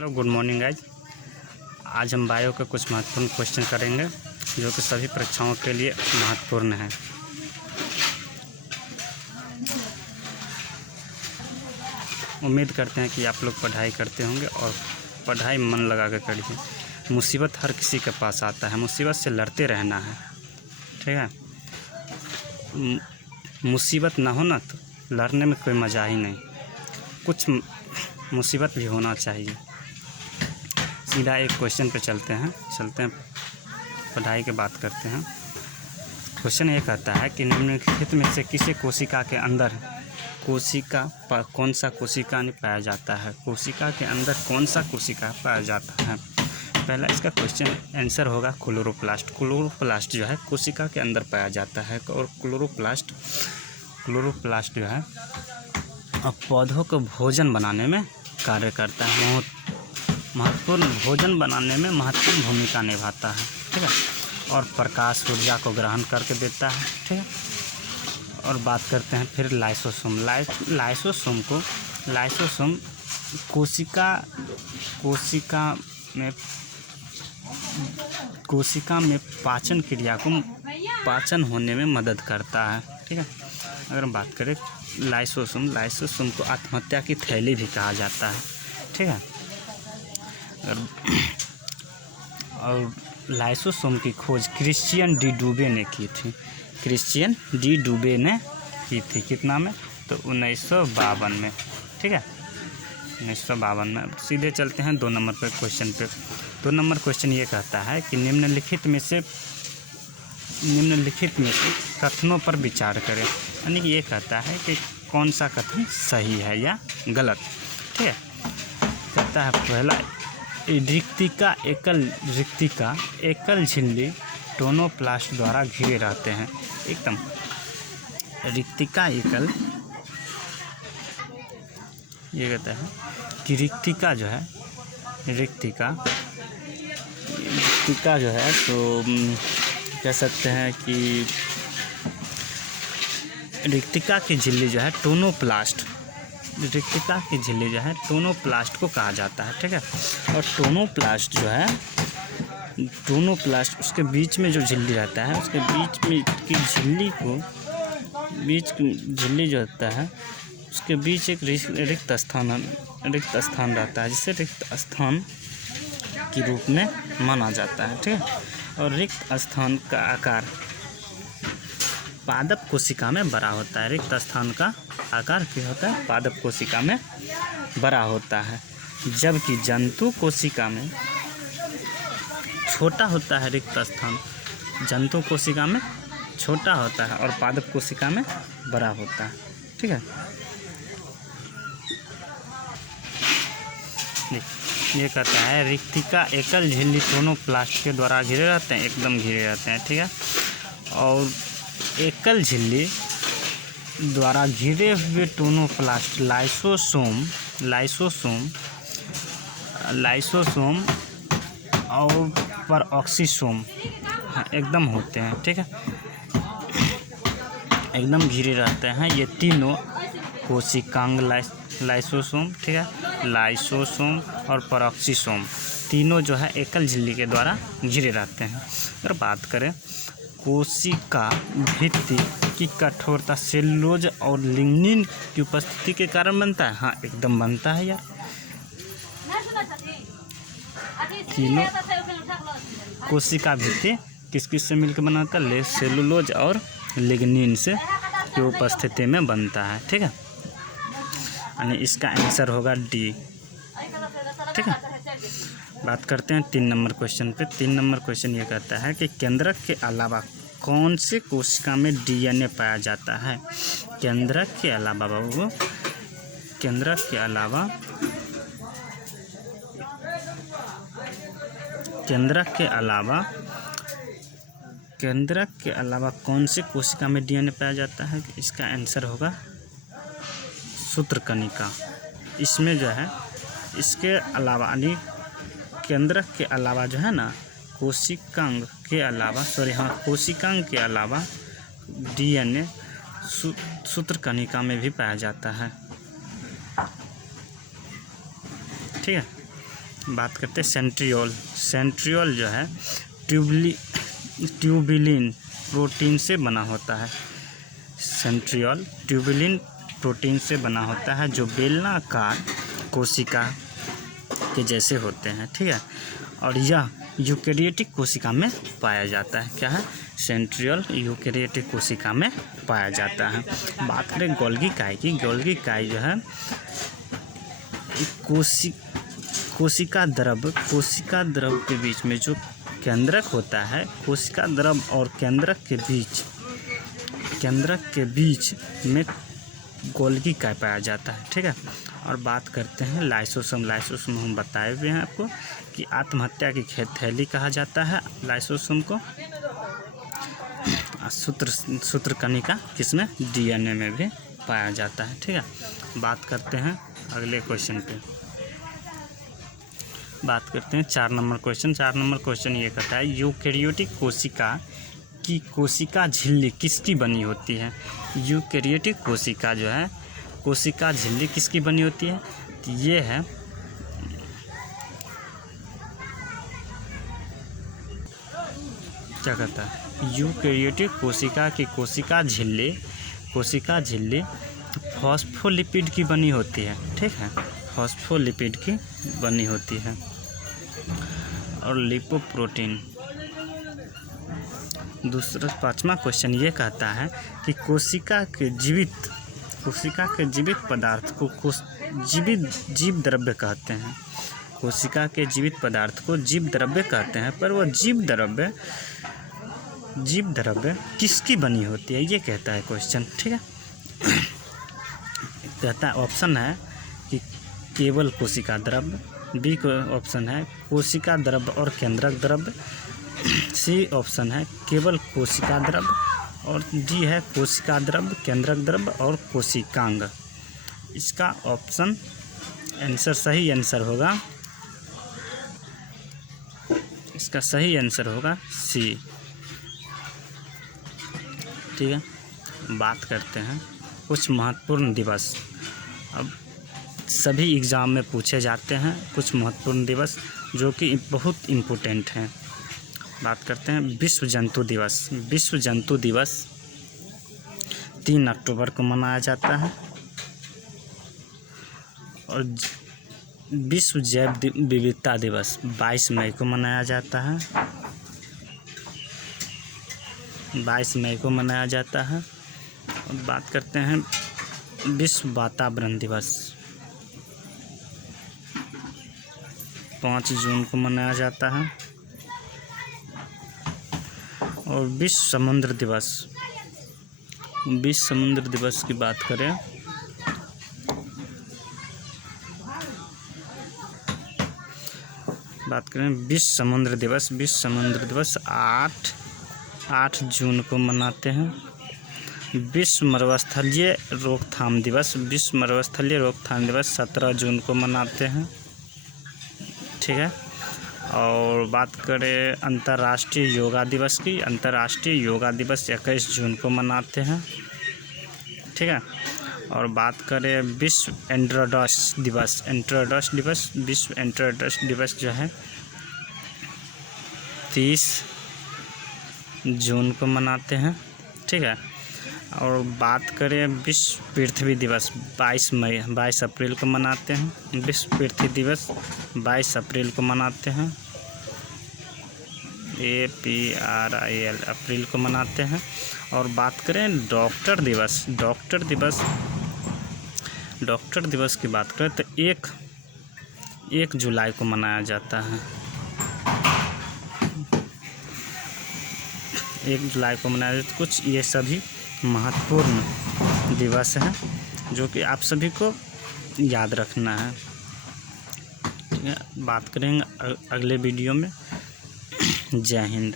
Hello, good morning guys. आज हम bio के कुछ महत्वपूर्ण क्वेश्चन करेंगे जो कि सभी परीक्षाओं के लिए महत्वपूर्ण है। उम्मीद करते हैं कि आप लोग पढ़ाई करते होंगे और पढ़ाई मन लगा कर करिए। मुसीबत हर किसी के पास आता है, मुसीबत से लड़ते रहना है, ठीक है। मुसीबत ना हो ना तो लड़ने में कोई मज़ा ही नहीं, कुछ मुसीबत भी होना चाहिए। सीधा एक क्वेश्चन पे चलते हैं पढ़ाई की बात करते हैं। क्वेश्चन ये कहता है कि निम्नलिखित में से किसी कोशिका के अंदर कौन सा कोशिका नहीं पाया जाता है। कोशिका के अंदर कौन सा कोशिका पाया जाता है। पहला इसका क्वेश्चन आंसर होगा क्लोरोप्लास्ट। क्लोरोप्लास्ट जो है कोशिका के अंदर पाया जाता है और क्लोरोप्लास्ट जो है पौधों को भोजन बनाने में कार्य करता है, महत्वपूर्ण भोजन बनाने में महत्वपूर्ण भूमिका निभाता है, ठीक है। और प्रकाश ऊर्जा को ग्रहण करके देता है, ठीक है। और बात करते हैं फिर लाइसोसोम। लाइसोसोम कोशिका में पाचन क्रिया को पाचन होने में मदद करता है, ठीक है। अगर हम बात करें लाइसोसोम को आत्महत्या की थैली भी कहा जाता है, ठीक है। और लाइसोसोम की खोज क्रिश्चियन डी डूबे ने की थी। कितना में? तो 1952 में, ठीक है, 1952 में। सीधे चलते हैं 2 नंबर पर क्वेश्चन पे। 2 नंबर क्वेश्चन ये कहता है कि निम्नलिखित में से कथनों पर विचार करें। यानी कि ये कहता है कि कौन सा कथन सही है या गलत, ठीक है। कहता है पहला, रिक्तिका एकल झिल्ली टोनोप्लास्ट द्वारा घिरे रहते हैं। एकदम रिक्तिका एकल, ये कहता है कि रिक्तिका जो है तो कह सकते हैं कि रिक्तिका की झिल्ली जो है टोनोप्लास्ट को कहा जाता है, ठीक है। और टोनोप्लास्ट उसके बीच में जो झिल्ली रहता है, उसके बीच में की झिल्ली जो होता है उसके बीच एक रिक्त स्थान रहता है, जिसे रिक्त स्थान के रूप में माना जाता है, ठीक है। और रिक्त स्थान का आकार पादप कोशिका में बड़ा होता है। रिक्त स्थान का आकार क्या होता है? पादप कोशिका में बड़ा होता है, जबकि जंतु कोशिका में छोटा होता है। रिक्त स्थान जंतु कोशिका में छोटा होता है और पादप कोशिका में बड़ा होता है, ठीक है। ये कहता है रिक्तिका एकल झिल्ली टोनोप्लास्ट के द्वारा घिरे रहते हैं, एकदम घिरे रहते हैं, ठीक है। और एकल झिल्ली द्वारा घिरे हुए टोनोप्लास्ट लाइसोसोम और परऑक्सीसोम एकदम होते हैं, ठीक है, एकदम घिरे रहते हैं। ये तीनों कोशिकांग लाइसोसोम, ठीक है, लाइसोसोम और परऑक्सीसोम तीनों जो है एकल झिल्ली के द्वारा घिरे रहते हैं। अगर बात करें कोशिका भित्ति की कठोरता सेलुलोज और लिग्निन की उपस्थिति के कारण बनता है। हाँ, एकदम बनता है यार। तीनों कोशिका भित्ति किस से मिलकर बनाता है? सेलुलोज और लिग्निन से की उपस्थिति में बनता है, ठीक है। यानी इसका आंसर होगा डी, ठीक है। बात करते हैं 3 नंबर क्वेश्चन पे। 3 नंबर क्वेश्चन ये कहता है कि केंद्रक के अलावा कौन से कोशिका में डीएनए पाया जाता है। केंद्रक के अलावा कौन सी कोशिका में डीएनए पाया जाता है? इसका आंसर होगा सूत्रकणिका। इसमें जो है इसके अलावा यानी केंद्रक के अलावा जो है ना कोशिकांग के अलावा डीएनए सूत्रकणिका में भी पाया जाता है, ठीक है। बात करते हैं सेंट्रियोल। सेंट्रियोल जो है ट्यूबिलिन प्रोटीन से बना होता है। सेंट्रियोल ट्यूबिलिन प्रोटीन से बना होता है, जो बेलनाकार कोशिका के जैसे होते हैं, ठीक है। और यह यूकेरियोटिक कोशिका में पाया जाता है। क्या है? सेंट्रियोल यूकेरियोटिक कोशिका में पाया जाता है। बात करें गोल्गी काई की। गोल्गी काई जो है कोशिका द्रव के बीच में जो केंद्रक होता है, कोशिका द्रव और केंद्रक के बीच में गोल्गी काई पाया जाता है, ठीक है। और बात करते हैं लाइसोसोम। लाइसोसोम हम बताए हुए हैं आपको कि आत्महत्या की थैली कहा जाता है लाइसोसोम को। सूत्र कणिका किसमें? डीएनए में भी पाया जाता है, ठीक है। बात करते हैं अगले क्वेश्चन पे। बात करते हैं 4 नंबर क्वेश्चन। 4 नंबर क्वेश्चन ये कहता है यूकेरियोटिक कोशिका की कोशिका झिल्ली किसकी बनी होती है? यूकेरियोटिक कोशिका जो है, कोशिका झिल्ली किसकी बनी होती है? तो ये है क्या कहता है, यूकेरियोटिक कोशिका की कोशिका झिल्ली फॉस्फोलिपिड की बनी होती है, ठीक है। फॉस्फोलिपिड की बनी होती है। और लिपोप्रोटीन। दूसरा 5वां क्वेश्चन ये कहता है कि कोशिका के जीवित पदार्थ को जीव द्रव्य कहते हैं। कोशिका के जीवित पदार्थ को जीव द्रव्य कहते हैं, पर वह जीव द्रव्य किसकी बनी होती है, ये कहता है क्वेश्चन, ठीक है। कहता है ऑप्शन है कि केवल कोशिका द्रव्य, बी को ऑप्शन है कोशिका द्रव्य और केंद्रक द्रव्य, सी ऑप्शन है केवल कोशिका द्रव्य, और डी है कोशिका द्रव्य, केंद्रक द्रव्य और कोशिकांग। इसका ऑप्शन आंसर सही आंसर होगा, इसका सही आंसर होगा सी, ठीक है। बात करते हैं कुछ महत्वपूर्ण दिवस। अब सभी एग्ज़ाम में पूछे जाते हैं कुछ महत्वपूर्ण दिवस जो कि बहुत इम्पोर्टेंट हैं। बात करते हैं विश्व जंतु दिवस। विश्व जंतु दिवस 3 अक्टूबर को मनाया जाता है। और विश्व जैव विविधता दिवस 22 मई को मनाया जाता है। 22 मई को मनाया जाता है। और बात करते हैं विश्व वातावरण दिवस 5 जून को मनाया जाता है। और विश्व समुद्र दिवस की बात करें विश्व समुद्र दिवस 8 जून को मनाते हैं। विश्व मरुस्थलीय रोकथाम दिवस 17 जून को मनाते हैं, ठीक है। और बात करें अंतर्राष्ट्रीय योगा दिवस की, अंतर्राष्ट्रीय योगा दिवस 21 जून को मनाते हैं, ठीक है। और बात करें विश्व एंड्रोडस दिवस विश्व एंड्रोडस दिवस जो है 30 जून को मनाते हैं, ठीक है। और बात करें विश्व पृथ्वी दिवस 22 अप्रैल को मनाते हैं। विश्व पृथ्वी दिवस 22 अप्रैल को मनाते हैं, APRIL अप्रैल को मनाते हैं। और बात करें डॉक्टर दिवस की बात करें तो 1 जुलाई को मनाया जाता है। 1 जुलाई को मनाया जाता है। कुछ ये सभी महत्वपूर्ण दिवस हैं जो कि आप सभी को याद रखना है, ठीक है। बात करेंगे अगले वीडियो में। जय हिंद।